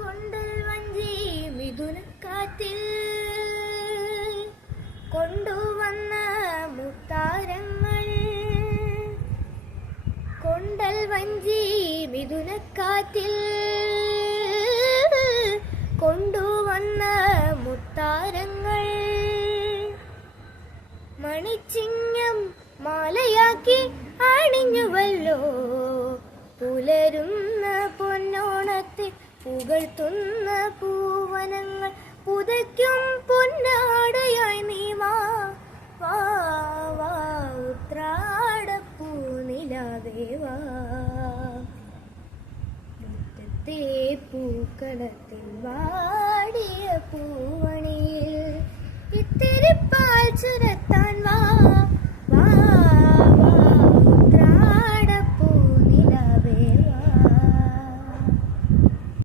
കൊണ്ടൽ വഞ്ചി മിഥുനക്കാറ്റിൽ കൊണ്ടുവന്ന മുത്താരങ്ങൾ. കൊണ്ടൽ വഞ്ചി മിഥുനക്കാറ്റിൽ കൊണ്ടുവന്ന മുത്താരങ്ങൾ. മണിച്ചിങ്ങം മാലയാക്കി അണിഞ്ഞുവല്ലോ പുലരുന്ന പൊന്നോണത്തിൽ പുകഴ്ത്തുന്ന പൂവനങ്ങൾ. പുതയ്ക്കും പൊന്നാടയായി നീ വാ വാ വാ ഉത്രാടപ്പൂ നിലാവേ വാ. മുറ്റത്തെ പൂക്കളത്തിൽ വാടിയ പൂവണിയിൽ ഇത്തിരി പാൽ ചുരത്താൻ വാ.